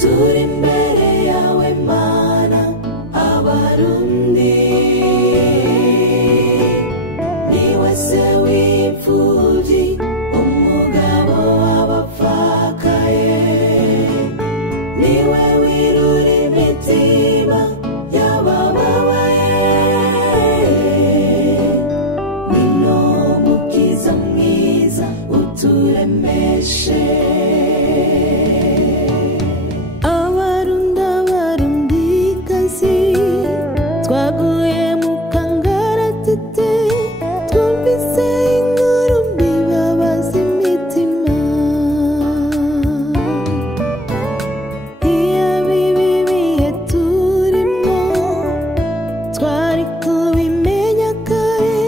turi imbere yawe Mana abarundi niwe se w'imfuvyi umugabo w'abapfakaye niwe wirura imitima y'abababaye wino mukiza mwiza uturemeshe twaguye mu kangaratete twumvise inkuru mbi babaza imitima iyo bibi bihe turimo twari kubimenya kare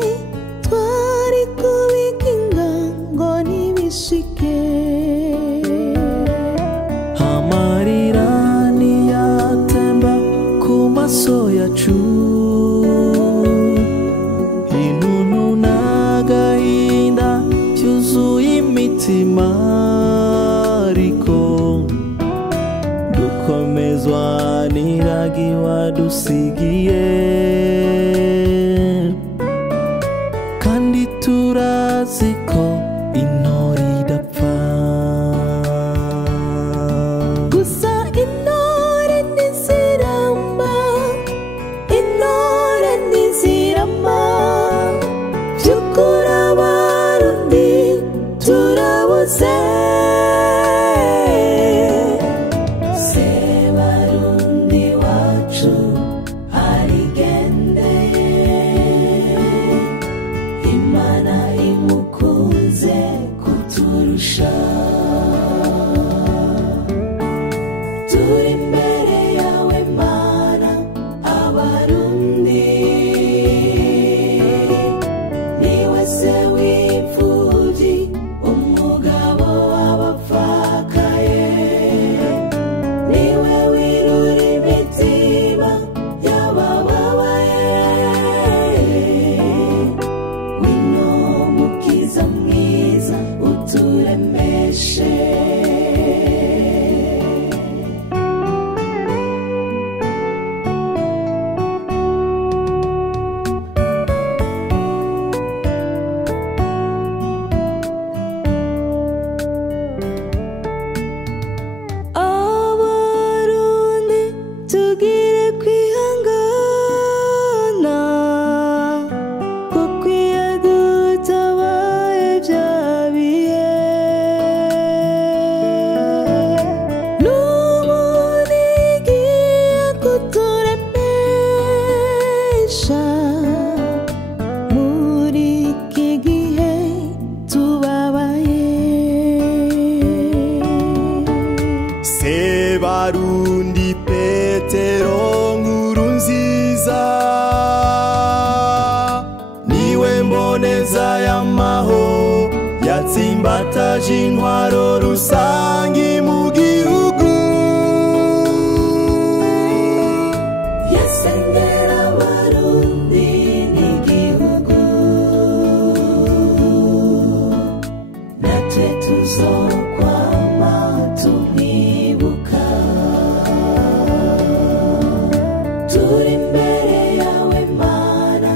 twari kubikinga ngo ntibishike amarira niyatemba ku maso yacu inunu n'agahinda byuzuye imitima ariko dukomezwa n'iragi wadusigiye kandi turazi ko intore idapfa gusa intore ntiziramba intore ntizirama vy'ukuri abarundi turabuze Sebarundi wacu arigendeye Imana imukunze kuturusha turi imbere yawe Mana abarundi niwe se w'imfuvyi umugabo w'abapfakaye niwe wirura imitima y'abababaye wino mukiza mwiza uturemeshe abarundi tugire kwihangana kuko iyo dutabaye bya bihe n'ubundi igiye kuturemesha muri iki gihe tubabaye Sebarundi Petero nkuru nziza niwe mboneza y'amaho yatsimbataje intwaro rusangi mu gihugu yasengera abarundi n'igihugu natwe tuzokwama tumwibuka turi imbere yawe Mana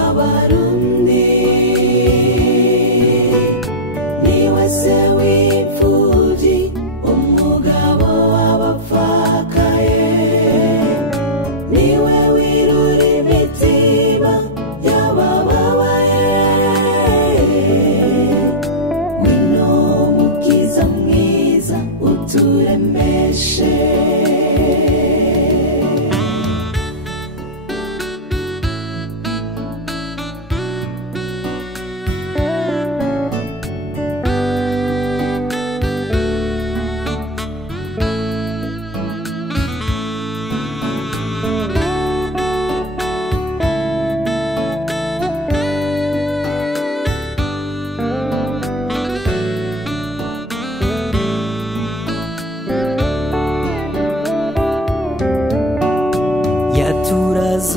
abarundi niwe se w'imfuvyi umugabo w'abapfakaye niwe wirura imitima y'abababaye wino mukiza mwiza uturemeshe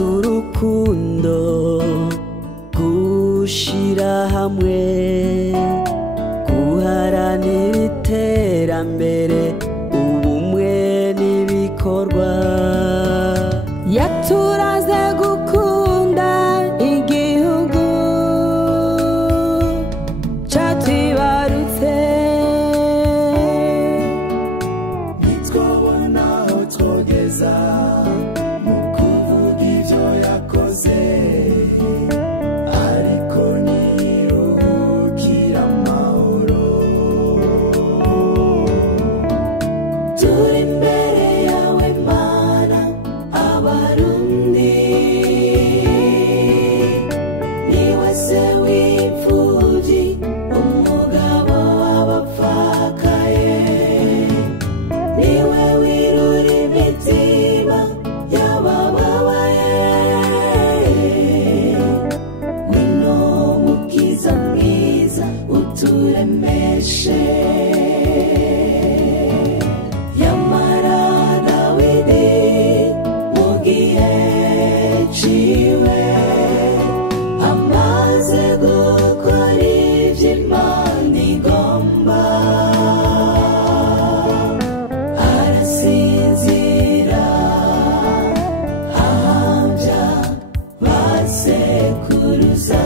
z'urukundo gushira hamwe guharanira iterambere ubumwe yaturaze gukunda igihugu cyatwibarutse. Nitwabona aho twogeza mu kuvuga ibyo yakoze, ariko niruhukira amahoro. turi imbere yawe Mana abarundi, niwe se w'imfubyi umugabo w'abapfakaye, niwe wirura imitima y'abababaye. Ngwino mukiza mwiza uturemeshe. Yamara Dawidi mu gihe ciwe amaze gukora ibyo Imana igomba, arasinzira ahambya basekuruza.